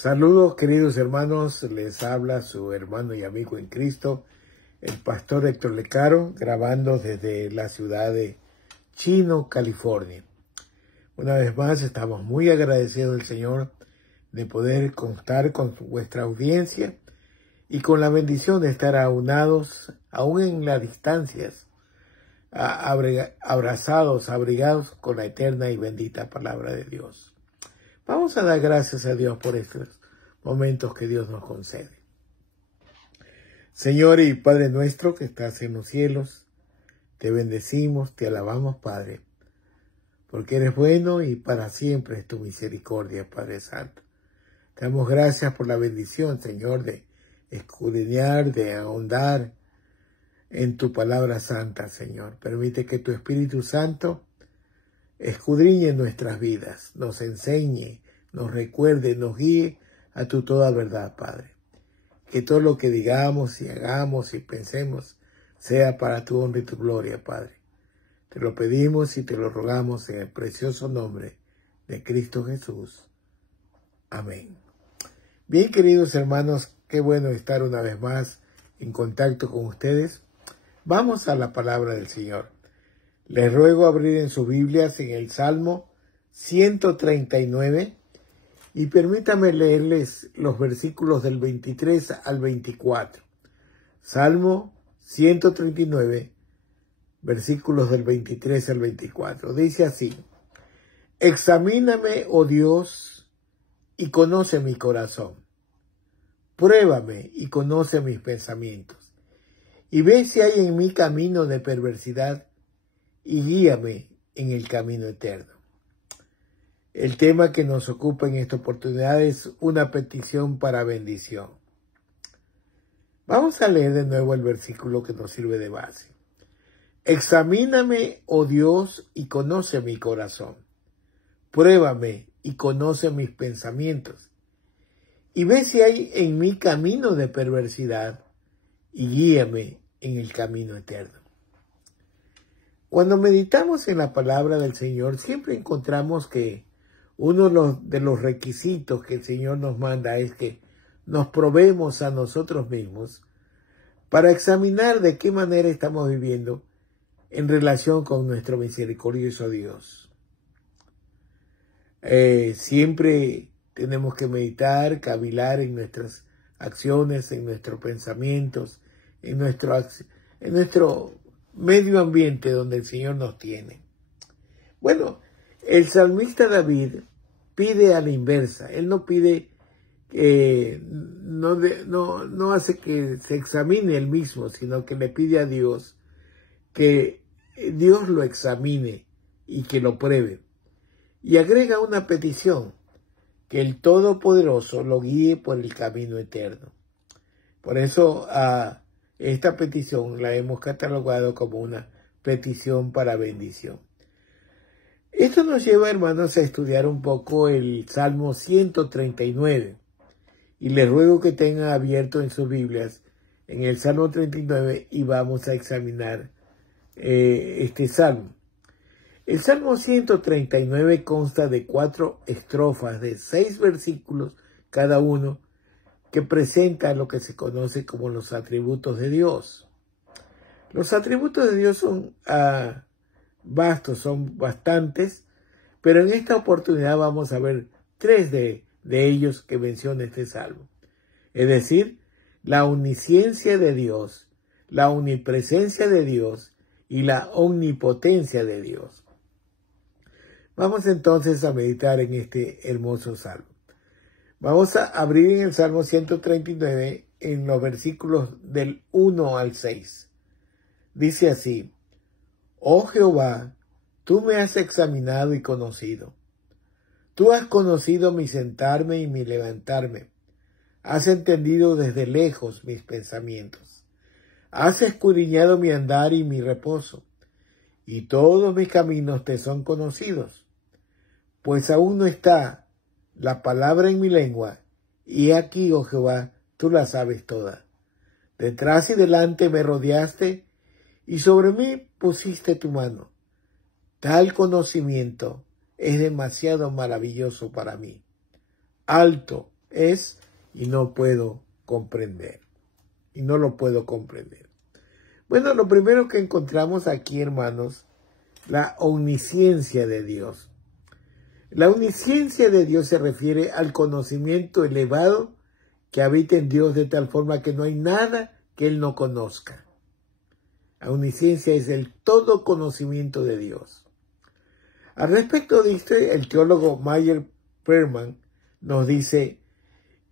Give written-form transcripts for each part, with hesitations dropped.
Saludos, queridos hermanos, les habla su hermano y amigo en Cristo, el pastor Héctor Lecaro, grabando desde la ciudad de Chino, California. Una vez más, estamos muy agradecidos del Señor de poder contar con vuestra audiencia y con la bendición de estar aunados, aún en las distancias, abrazados, abrigados con la eterna y bendita palabra de Dios. Vamos a dar gracias a Dios por estos momentos que Dios nos concede. Señor y Padre nuestro que estás en los cielos, te bendecimos, te alabamos, Padre, porque eres bueno y para siempre es tu misericordia, Padre Santo. Te damos gracias por la bendición, Señor, de escudriñar, de ahondar en tu palabra santa, Señor. Permite que tu Espíritu Santo escudriñe nuestras vidas, nos enseñe, nos recuerde, nos guíe a tu toda verdad, Padre. Que todo lo que digamos y hagamos y pensemos sea para tu honra y tu gloria, Padre. Te lo pedimos y te lo rogamos en el precioso nombre de Cristo Jesús. Amén. Bien, queridos hermanos, qué bueno estar una vez más en contacto con ustedes. Vamos a la palabra del Señor. Les ruego abrir en sus Biblias en el Salmo 139 y permítame leerles los versículos del 23 al 24. Salmo 139, versículos del 23 al 24. Dice así: Examíname, oh Dios, y conoce mi corazón. Pruébame y conoce mis pensamientos. Y ve si hay en mí camino de perversidad y guíame en el camino eterno. El tema que nos ocupa en esta oportunidad es una petición para bendición. Vamos a leer de nuevo el versículo que nos sirve de base. Examíname, oh Dios, y conoce mi corazón. Pruébame y conoce mis pensamientos. Y ve si hay en mí camino de perversidad y guíame en el camino eterno. Cuando meditamos en la palabra del Señor, siempre encontramos que uno de los requisitos que el Señor nos manda es que nos probemos a nosotros mismos para examinar de qué manera estamos viviendo en relación con nuestro misericordioso Dios. Siempre tenemos que meditar, cavilar en nuestras acciones, en nuestros pensamientos, en nuestro medio ambiente donde el Señor nos tiene. Bueno, el salmista David pide a la inversa. Él no pide, no hace que se examine él mismo, sino que le pide a Dios que Dios lo examine y que lo pruebe. Y agrega una petición, que el Todopoderoso lo guíe por el camino eterno. Por eso esta petición la hemos catalogado como una petición para bendición. Esto nos lleva, hermanos, a estudiar un poco el Salmo 139. Y les ruego que tengan abierto en sus Biblias en el Salmo 39 y vamos a examinar este Salmo. El Salmo 139 consta de 4 estrofas de 6 versículos cada uno, que presenta lo que se conoce como los atributos de Dios. Los atributos de Dios son vastos, son bastantes, pero en esta oportunidad vamos a ver 3 de ellos que menciona este salmo. Es decir, la omnisciencia de Dios, la omnipresencia de Dios y la omnipotencia de Dios. Vamos entonces a meditar en este hermoso salmo. Vamos a abrir en el Salmo 139 en los versículos del 1 al 6. Dice así: Oh Jehová, tú me has examinado y conocido. Tú has conocido mi sentarme y mi levantarme. Has entendido desde lejos mis pensamientos. Has escudriñado mi andar y mi reposo, y todos mis caminos te son conocidos. Pues aún no está la palabra en mi lengua, y aquí, oh Jehová, tú la sabes toda. Detrás y delante me rodeaste, y sobre mí pusiste tu mano. Tal conocimiento es demasiado maravilloso para mí. Alto, es y no puedo comprender. Y no lo puedo comprender. Bueno, lo primero que encontramos aquí, hermanos, la omnisciencia de Dios. La omnisciencia de Dios se refiere al conocimiento elevado que habita en Dios de tal forma que no hay nada que Él no conozca. La omnisciencia es el todo conocimiento de Dios. Al respecto de esto, el teólogo Meyer Perman nos dice,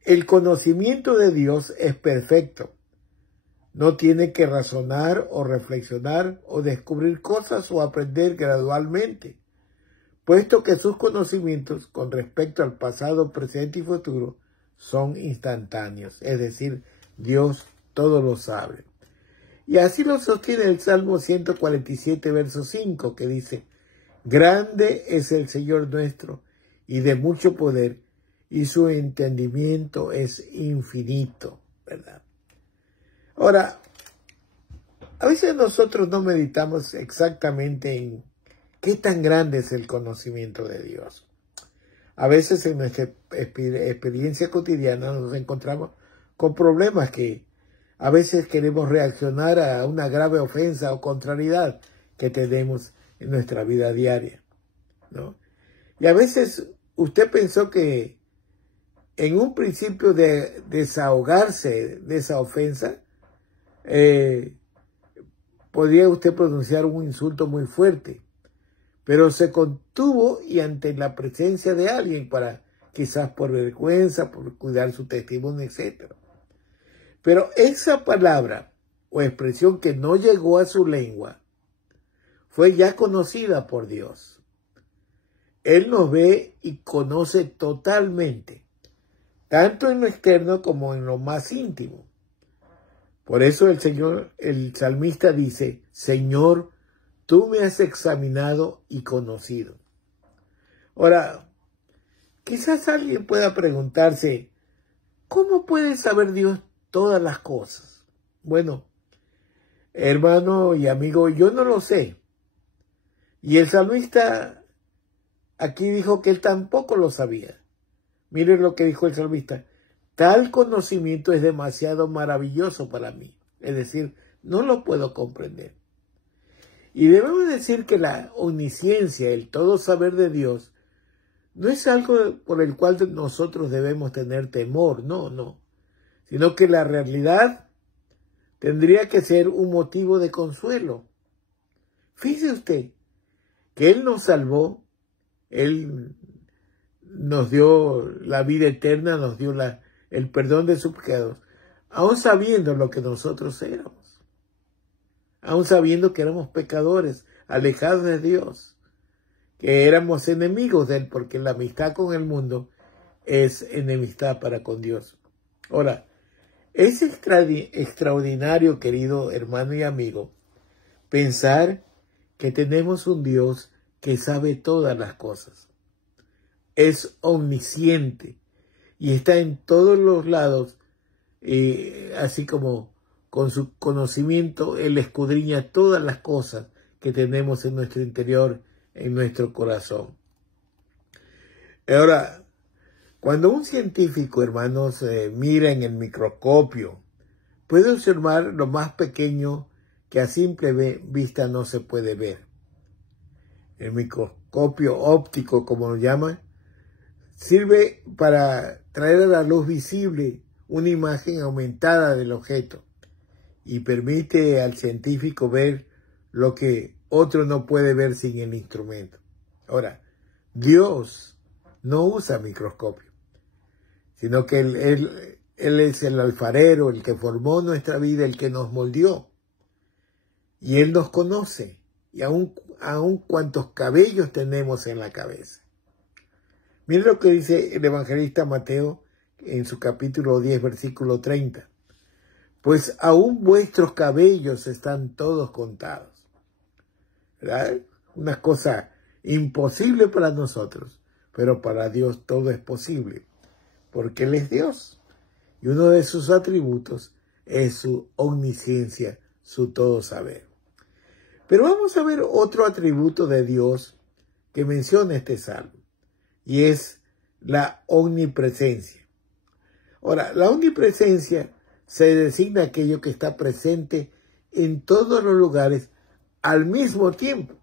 el conocimiento de Dios es perfecto. No tiene que razonar o reflexionar o descubrir cosas o aprender gradualmente, puesto que sus conocimientos con respecto al pasado, presente y futuro son instantáneos. Es decir, Dios todo lo sabe. Y así lo sostiene el Salmo 147, verso 5, que dice, grande es el Señor nuestro y de mucho poder, y su entendimiento es infinito, ¿verdad? Ahora, a veces nosotros no meditamos exactamente en qué tan grande es el conocimiento de Dios. A veces en nuestra experiencia cotidiana nos encontramos con problemas que a veces queremos reaccionar a una grave ofensa o contrariedad que tenemos en nuestra vida diaria, ¿no? Y a veces usted pensó que en un principio de desahogarse de esa ofensa, podría usted pronunciar un insulto muy fuerte, pero se contuvo y ante la presencia de alguien quizás por vergüenza, por cuidar su testimonio, etc. Pero esa palabra o expresión que no llegó a su lengua fue ya conocida por Dios. Él nos ve y conoce totalmente, tanto en lo externo como en lo más íntimo. Por eso el salmista dice, Señor, tú me has examinado y conocido. Ahora, quizás alguien pueda preguntarse, ¿cómo puede saber Dios todas las cosas? Bueno, hermano y amigo, yo no lo sé. Y el salmista aquí dijo que él tampoco lo sabía. Miren lo que dijo el salmista. Tal conocimiento es demasiado maravilloso para mí. Es decir, no lo puedo comprender. Y debemos decir que la omnisciencia, el todo saber de Dios, no es algo por el cual nosotros debemos tener temor, no. Sino que la realidad tendría que ser un motivo de consuelo. Fíjese usted que Él nos salvó, Él nos dio la vida eterna, nos dio el perdón de sus pecados, aún sabiendo lo que nosotros éramos, aún sabiendo que éramos pecadores, alejados de Dios, que éramos enemigos de Él, porque la amistad con el mundo es enemistad para con Dios. Ahora, es extraordinario, querido hermano y amigo, pensar que tenemos un Dios que sabe todas las cosas. Es omnisciente y está en todos los lados, así como con su conocimiento Él escudriña todas las cosas que tenemos en nuestro interior, en nuestro corazón. Ahora, cuando un científico, hermanos, mira en el microscopio, puede observar lo más pequeño que a simple vista no se puede ver. El microscopio óptico, como lo llaman, sirve para traer a la luz visible una imagen aumentada del objeto y permite al científico ver lo que otro no puede ver sin el instrumento. Ahora, Dios no usa microscopio, sino que Él es el alfarero, el que formó nuestra vida, el que nos moldeó. Y Él nos conoce, y aún cuantos cabellos tenemos en la cabeza. Miren lo que dice el evangelista Mateo en su capítulo 10, versículo 30. Pues aún vuestros cabellos están todos contados. ¿Verdad? Una cosa imposible para nosotros, pero para Dios todo es posible, porque Él es Dios. Y uno de sus atributos es su omnisciencia, su todo saber. Pero vamos a ver otro atributo de Dios que menciona este salmo, y es la omnipresencia. Ahora, la omnipresencia se designa aquello que está presente en todos los lugares al mismo tiempo.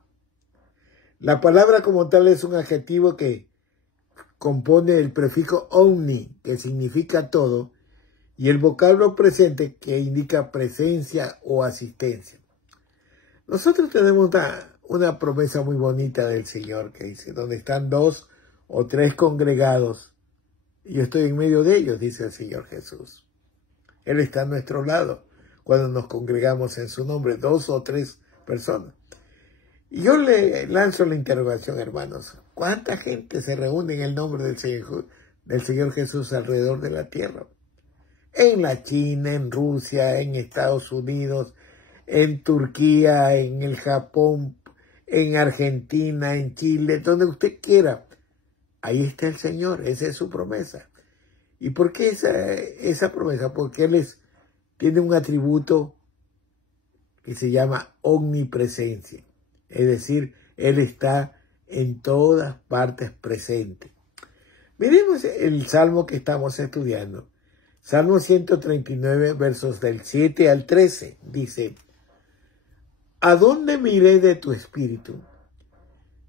La palabra como tal es un adjetivo que compone el prefijo omni, que significa todo, y el vocablo presente, que indica presencia o asistencia. Nosotros tenemos una promesa muy bonita del Señor que dice, donde están 2 o 3 congregados, yo estoy en medio de ellos, dice el Señor Jesús. Él está a nuestro lado cuando nos congregamos en su nombre, 2 o 3 personas. Y yo le lanzo la interrogación, hermanos, ¿cuánta gente se reúne en el nombre del Señor Jesús alrededor de la tierra? En la China, en Rusia, en Estados Unidos, en Turquía, en el Japón, en Argentina, en Chile, donde usted quiera. Ahí está el Señor, esa es su promesa. ¿Y por qué esa promesa? Porque Él tiene un atributo que se llama omnipresencia. Es decir, Él está en todas partes presente. Miremos el Salmo que estamos estudiando. Salmo 139, versos del 7 al 13, dice, ¿a dónde me iré de tu espíritu?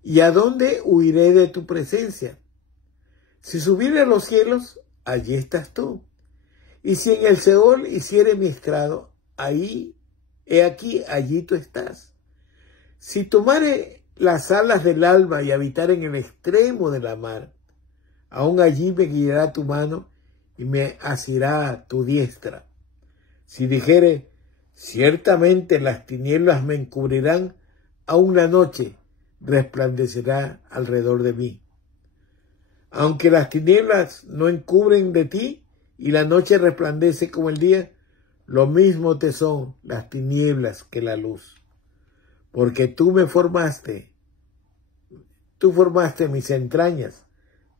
¿Y a dónde huiré de tu presencia? Si subiere a los cielos, allí estás tú. Y si en el Seol hiciere mi estrado, allí tú estás. Si tomare las alas del alba y habitar en el extremo de la mar, aún allí me guiará tu mano y me asirá tu diestra. Si dijere, ciertamente las tinieblas me encubrirán, aún la noche resplandecerá alrededor de mí. Aunque las tinieblas no encubren de ti y la noche resplandece como el día, lo mismo te son las tinieblas que la luz. Porque tú formaste mis entrañas,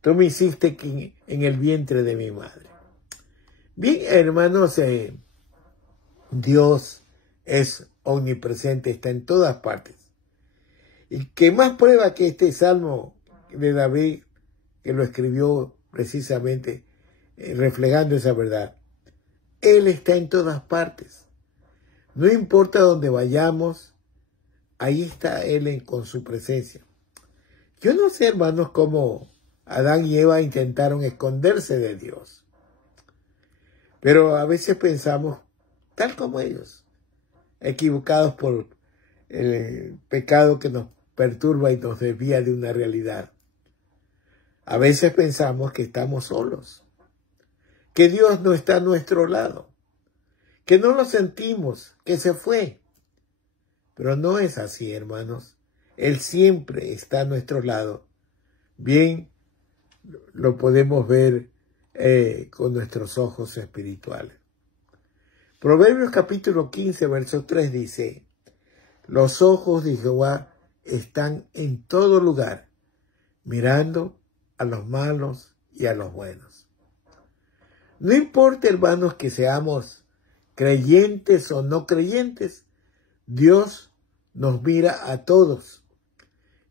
tú me hiciste en el vientre de mi madre. Bien, hermanos, Dios es omnipresente, está en todas partes. Y qué más prueba que este salmo de David, que lo escribió precisamente reflejando esa verdad. Él está en todas partes. No importa dónde vayamos, ahí está Él con su presencia. Yo no sé, hermanos, cómo Adán y Eva intentaron esconderse de Dios. Pero a veces pensamos, tal como ellos, equivocados por el pecado que nos perturba y nos desvía de una realidad. A veces pensamos que estamos solos, que Dios no está a nuestro lado, que no lo sentimos, que se fue. Pero no es así, hermanos. Él siempre está a nuestro lado. Bien, lo podemos ver con nuestros ojos espirituales. Proverbios capítulo 15, verso 3 dice, los ojos de Jehová están en todo lugar, mirando a los malos y a los buenos. No importa, hermanos, que seamos creyentes o no creyentes, Dios nos mira a todos.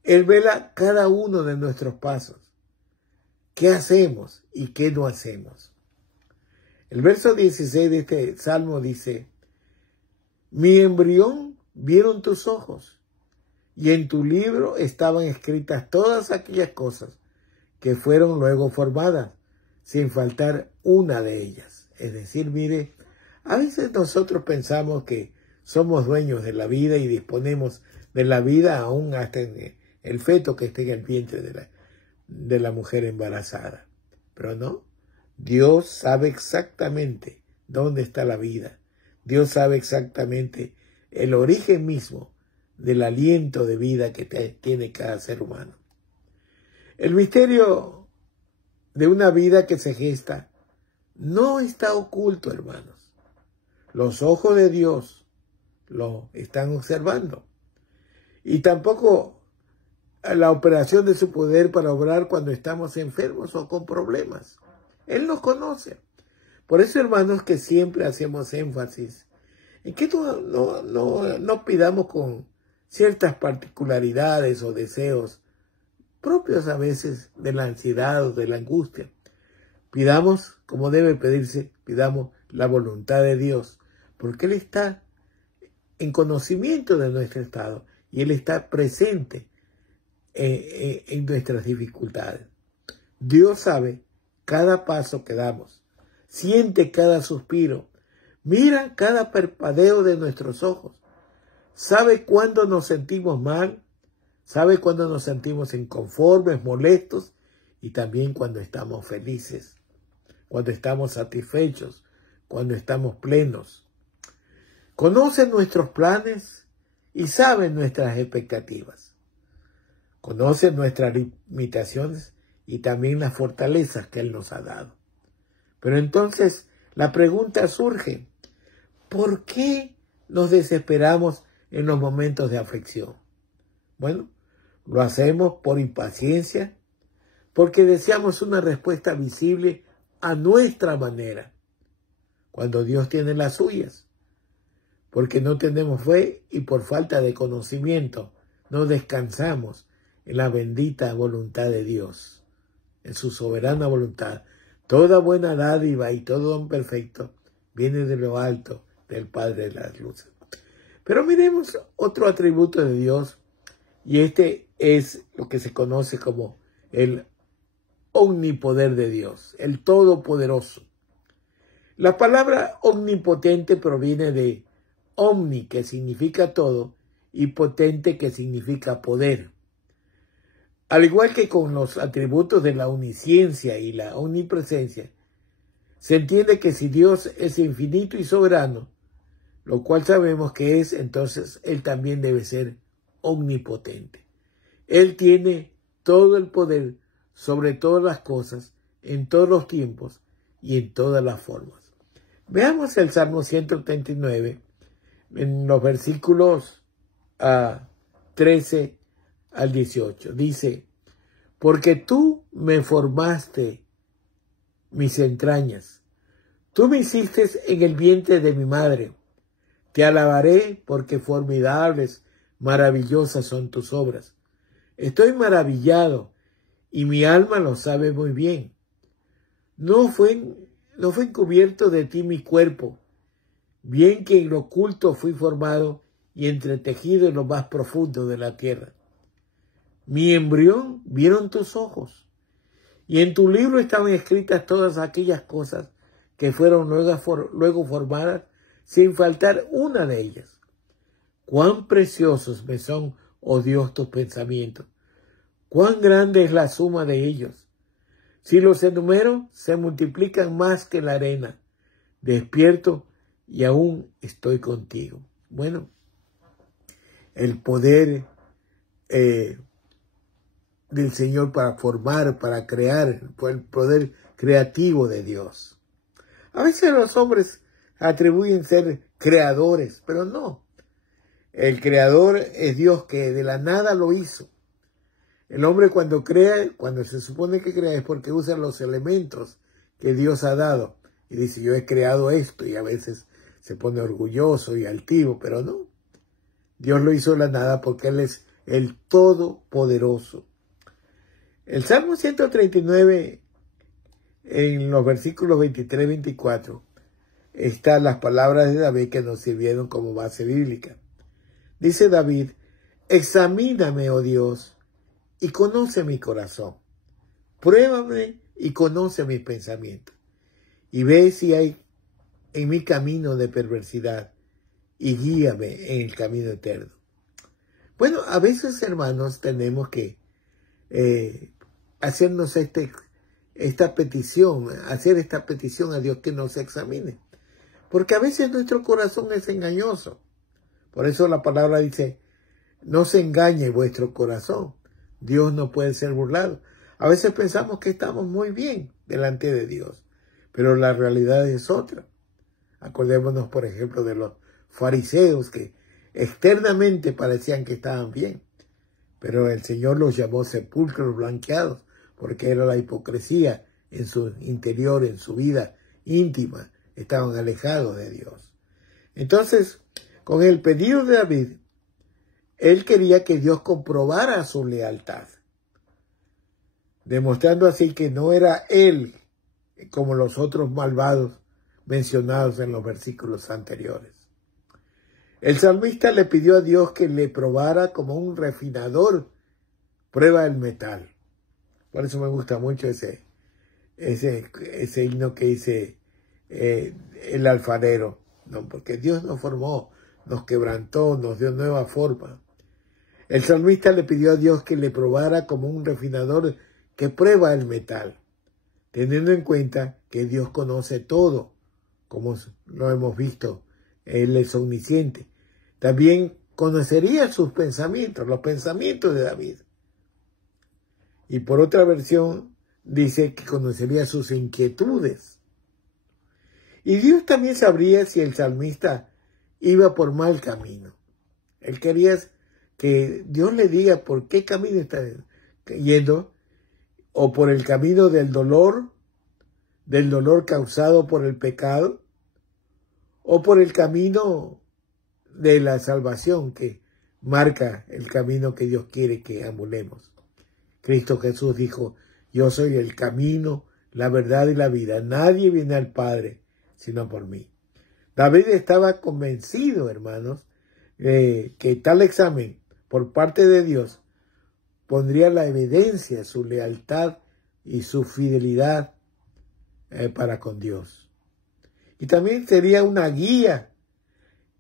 Él vela cada uno de nuestros pasos. ¿Qué hacemos y qué no hacemos? El verso 16 de este salmo dice, mi embrión vieron tus ojos, y en tu libro estaban escritas todas aquellas cosas que fueron luego formadas, sin faltar una de ellas. Es decir, mire, a veces nosotros pensamos que somos dueños de la vida y disponemos de la vida aún hasta en el feto que esté en el vientre de la mujer embarazada. Pero no, Dios sabe exactamente dónde está la vida. Dios sabe exactamente el origen mismo del aliento de vida que tiene cada ser humano. El misterio de una vida que se gesta no está oculto, hermanos. Los ojos de Dios lo están observando. Y tampoco la operación de su poder para obrar cuando estamos enfermos o con problemas. Él nos conoce. Por eso, hermanos, que siempre hacemos énfasis en que no pidamos con ciertas particularidades o deseos propios a veces de la ansiedad o de la angustia. Pidamos, como debe pedirse, pidamos la voluntad de Dios, porque Él está en conocimiento de nuestro estado y Él está presente en nuestras dificultades. Dios sabe cada paso que damos, siente cada suspiro, mira cada parpadeo de nuestros ojos, sabe cuándo nos sentimos mal, sabe cuándo nos sentimos inconformes, molestos y también cuando estamos felices, cuando estamos satisfechos, cuando estamos plenos. Conoce nuestros planes y sabe nuestras expectativas. Conoce nuestras limitaciones y también las fortalezas que Él nos ha dado. Pero entonces la pregunta surge, ¿por qué nos desesperamos en los momentos de aflicción? Bueno, lo hacemos por impaciencia, porque deseamos una respuesta visible a nuestra manera, cuando Dios tiene las suyas, porque no tenemos fe y por falta de conocimiento no descansamos en la bendita voluntad de Dios, en su soberana voluntad. Toda buena dádiva y todo don perfecto viene de lo alto, del Padre de las luces. Pero miremos otro atributo de Dios, y este es lo que se conoce como el omnipoder de Dios, el Todopoderoso. La palabra omnipotente proviene de omni, que significa todo, y potente, que significa poder. Al igual que con los atributos de la omnisciencia y la omnipresencia, se entiende que si Dios es infinito y soberano, lo cual sabemos que es, entonces Él también debe ser omnipotente. Él tiene todo el poder sobre todas las cosas, en todos los tiempos y en todas las formas. Veamos el Salmo 139, en los versículos 13 al 18. Dice, porque tú me formaste mis entrañas, tú me hiciste en el vientre de mi madre. Te alabaré porque formidables, maravillosas son tus obras. Estoy maravillado y mi alma lo sabe muy bien. No fue encubierto de ti mi cuerpo, bien que en lo oculto fui formado y entretejido en lo más profundo de la tierra. Mi embrión vieron tus ojos, y en tu libro estaban escritas todas aquellas cosas que fueron luego formadas, sin faltar una de ellas. Cuán preciosos me son, oh Dios, tus pensamientos. Cuán grande es la suma de ellos. Si los enumero, se multiplican más que la arena. Despierto y aún estoy contigo. Bueno, el poder del Señor para formar, para crear, el poder creativo de Dios. A veces los hombres atribuyen ser creadores, pero no. El creador es Dios, que de la nada lo hizo. El hombre cuando crea, cuando se supone que crea, es porque usa los elementos que Dios ha dado. Y dice, yo he creado esto, y a veces se pone orgulloso y altivo, pero no. Dios lo hizo de la nada porque Él es el Todopoderoso. El Salmo 139, en los versículos 23 y 24, están las palabras de David que nos sirvieron como base bíblica. Dice David, examíname, oh Dios, y conoce mi corazón. Pruébame y conoce mis pensamientos. Y ve si hay en mi camino de perversidad, y guíame en el camino eterno. Bueno, a veces, hermanos, tenemos que hacernos esta petición a Dios que nos examine. Porque a veces nuestro corazón es engañoso. Por eso la palabra dice, no se engañe vuestro corazón. Dios no puede ser burlado. A veces pensamos que estamos muy bien delante de Dios, pero la realidad es otra. Acordémonos, por ejemplo, de los fariseos que externamente parecían que estaban bien, pero el Señor los llamó sepulcros blanqueados, porque era la hipocresía en su interior, en su vida íntima. Estaban alejados de Dios. Entonces, con el pedido de David, él quería que Dios comprobara su lealtad, demostrando así que no era él como los otros malvados mencionados en los versículos anteriores. El salmista le pidió a Dios que le probara como un refinador prueba el metal. Por eso me gusta mucho ese himno que dice el alfarero, ¿no? Porque Dios nos formó, nos quebrantó, nos dio nueva forma. El salmista le pidió a Dios que le probara como un refinador que prueba el metal, teniendo en cuenta que Dios conoce todo, como lo hemos visto, Él es omnisciente. También conocería sus pensamientos, los pensamientos de David. Y por otra versión, dice que conocería sus inquietudes. Y Dios también sabría si el salmista iba por mal camino. Él quería que Dios le diga por qué camino está yendo, o por el camino del dolor causado por el pecado, o por el camino de la salvación que marca el camino que Dios quiere que ambulemos. Cristo Jesús dijo: yo soy el camino, la verdad y la vida. Nadie viene al Padre sino por mí. David estaba convencido, hermanos, que tal examen por parte de Dios pondría la evidencia de su lealtad y su fidelidad para con Dios. Y también sería una guía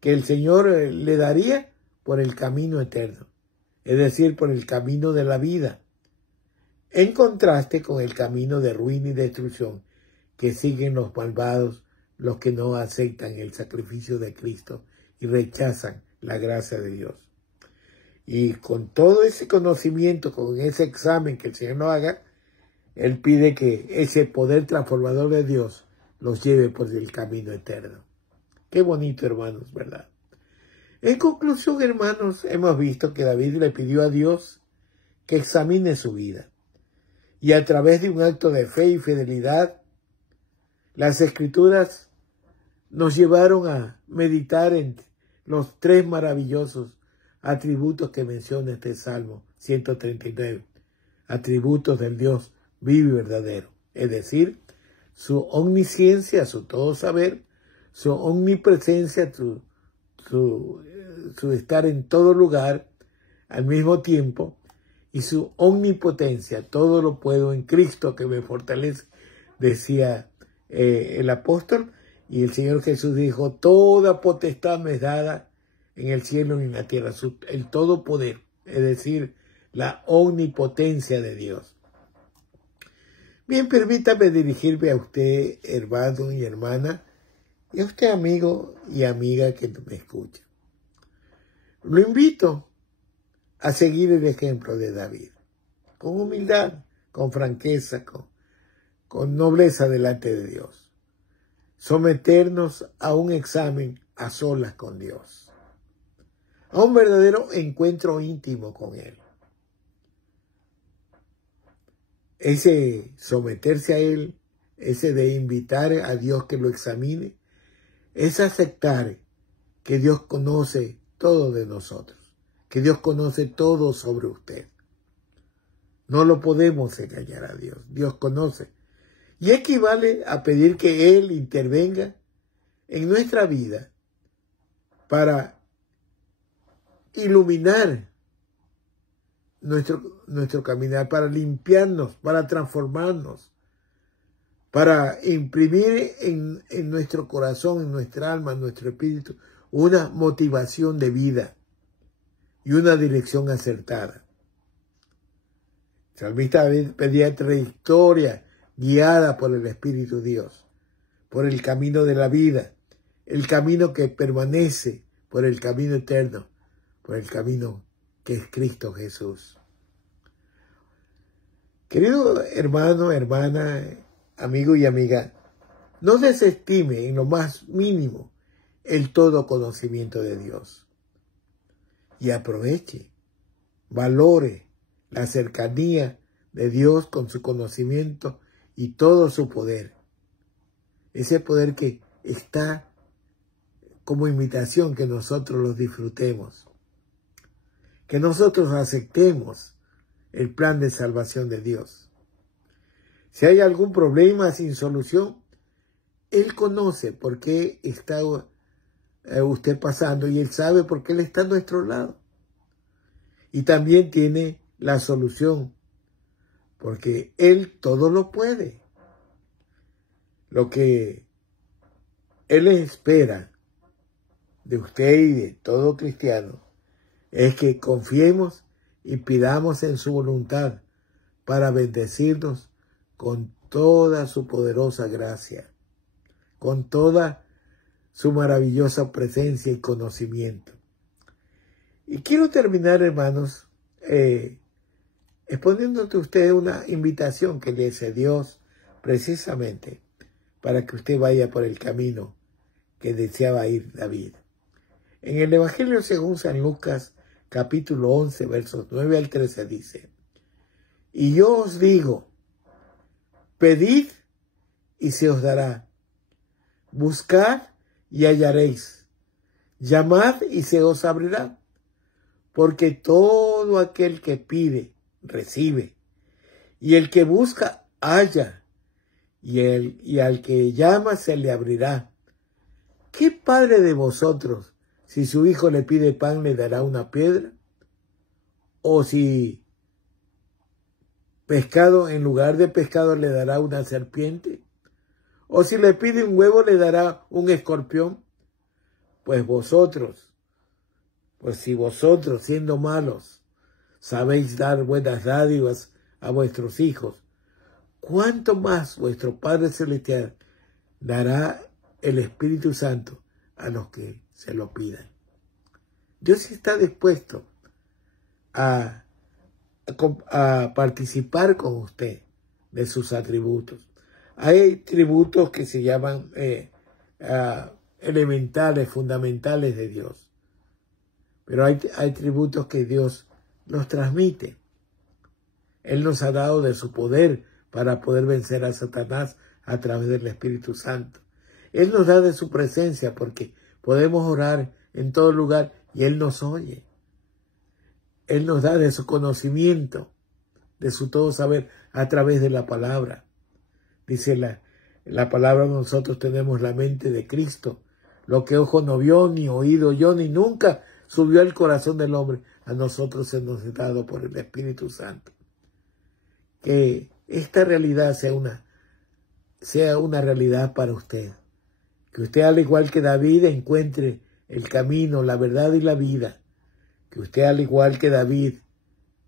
que el Señor le daría por el camino eterno, es decir, por el camino de la vida, en contraste con el camino de ruina y destrucción que siguen los malvados, los que no aceptan el sacrificio de Cristo y rechazan la gracia de Dios. Y con todo ese conocimiento, con ese examen que el Señor nos haga, Él pide que ese poder transformador de Dios los lleve por el camino eterno. Qué bonito, hermanos, ¿verdad? En conclusión, hermanos, hemos visto que David le pidió a Dios que examine su vida. Y a través de un acto de fe y fidelidad, las Escrituras nos llevaron a meditar en los tres maravillosos atributos que menciona este Salmo 139. Atributos del Dios vivo y verdadero. Es decir, su omnisciencia, su todo saber, su omnipresencia, su estar en todo lugar al mismo tiempo, y su omnipotencia. Todo lo puedo en Cristo que me fortalece, decía el apóstol. Y el Señor Jesús dijo: toda potestad me es dada en el cielo y en la tierra. El todo poder, es decir, la omnipotencia de Dios. Bien, permítame dirigirme a usted, hermano y hermana, y a usted, amigo y amiga que me escucha. Lo invito a seguir el ejemplo de David, con humildad, con franqueza, con nobleza delante de Dios. Someternos a un examen a solas con Dios, a un verdadero encuentro íntimo con Él. Ese someterse a Él, ese de invitar a Dios que lo examine, es aceptar que Dios conoce todo de nosotros, que Dios conoce todo sobre usted. No lo podemos engañar a Dios, Dios conoce. Y equivale a pedir que Él intervenga en nuestra vida para iluminar nuestro caminar, para limpiarnos, para transformarnos, para imprimir en nuestro corazón, en nuestra alma, en nuestro espíritu, una motivación de vida y una dirección acertada. El salmista pedía trayectoria guiada por el Espíritu Dios, por el camino de la vida, el camino que permanece, por el camino eterno, por el camino que es Cristo Jesús. Querido hermano, hermana, amigo y amiga, no desestime en lo más mínimo el todo conocimiento de Dios y aproveche, valore la cercanía de Dios con su conocimiento y todo su poder. Ese poder que está como invitación que nosotros los disfrutemos, que nosotros aceptemos el plan de salvación de Dios. Si hay algún problema sin solución, Él conoce por qué está usted pasando y Él sabe por qué Él está a nuestro lado. Y también tiene la solución, porque Él todo lo puede. Lo que Él espera de usted y de todo cristiano es que confiemos y pidamos en su voluntad para bendecirnos con toda su poderosa gracia, con toda su maravillosa presencia y conocimiento. Y quiero terminar, hermanos, exponiéndote a usted una invitación que le hace Dios precisamente para que usted vaya por el camino que deseaba ir David. En el Evangelio según San Lucas, capítulo 11, versos 9 al 13 dice: Y yo os digo, pedid y se os dará, buscad y hallaréis, llamad y se os abrirá, porque todo aquel que pide, recibe, y el que busca, halla, y al que llama se le abrirá. ¿Qué padre de vosotros, si su hijo le pide pan, le dará una piedra? ¿O si pescado, en lugar de pescado, le dará una serpiente? ¿O si le pide un huevo, le dará un escorpión? Pues si vosotros, siendo malos, sabéis dar buenas dádivas a vuestros hijos, ¿cuánto más vuestro Padre Celestial dará el Espíritu Santo a los que se lo pidan? Dios está dispuesto a participar con usted de sus atributos. Hay tributos que se llaman elementales, fundamentales de Dios. Pero hay tributos que Dios nos transmite. Él nos ha dado de su poder para poder vencer a Satanás a través del Espíritu Santo. Él nos da de su presencia porque podemos orar en todo lugar y Él nos oye. Él nos da de su conocimiento, de su todo saber a través de la palabra. Dice la palabra, nosotros tenemos la mente de Cristo. Lo que ojo no vio, ni oído yo, ni nunca subió al corazón del hombre, a nosotros se nos ha dado por el Espíritu Santo. Que esta realidad sea una realidad para usted. Que usted, al igual que David, encuentre el camino, la verdad y la vida. Que usted, al igual que David,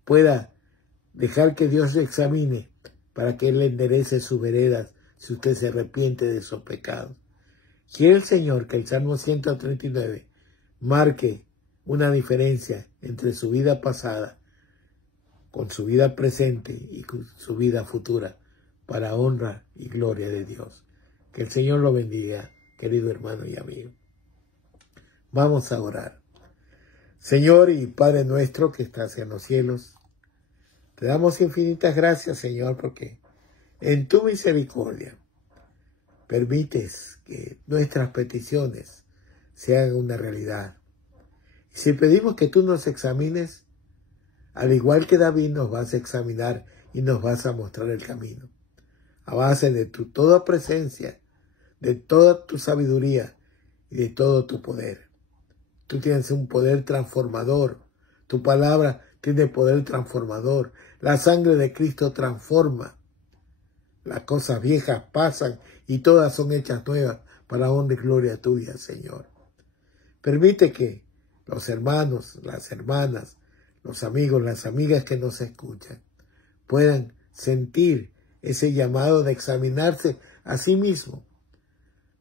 pueda dejar que Dios le examine para que Él le enderece sus veredas si usted se arrepiente de esos pecados. Quiere el Señor que el Salmo 139 marque una diferencia entre su vida pasada con su vida presente y con su vida futura para honra y gloria de Dios. Que el Señor lo bendiga, querido hermano y amigo. Vamos a orar. Señor y Padre nuestro que estás en los cielos, te damos infinitas gracias, Señor, porque en tu misericordia permites que nuestras peticiones se hagan una realidad. Y si pedimos que tú nos examines, al igual que David, nos vas a examinar y nos vas a mostrar el camino. A base de tu toda presencia, de toda tu sabiduría y de todo tu poder. Tú tienes un poder transformador. Tu palabra tiene poder transformador. La sangre de Cristo transforma. Las cosas viejas pasan y todas son hechas nuevas para honra y gloria tuya, Señor. Permite que los hermanos, las hermanas, los amigos, las amigas que nos escuchan puedan sentir ese llamado de examinarse a sí mismo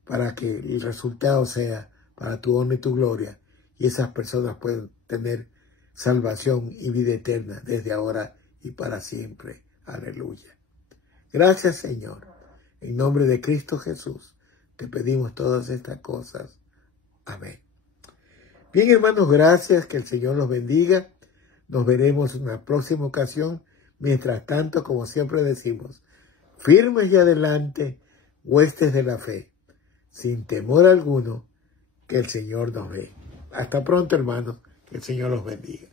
para que el resultado sea para tu honra y tu gloria y esas personas puedan tener salvación y vida eterna desde ahora y para siempre. Aleluya. Gracias, Señor. En nombre de Cristo Jesús te pedimos todas estas cosas. Amén. Bien, hermanos, gracias. Que el Señor los bendiga. Nos veremos en una próxima ocasión. Mientras tanto, como siempre decimos, firmes y adelante, huestes de la fe, sin temor alguno, que el Señor nos ve. Hasta pronto, hermanos. Que el Señor los bendiga.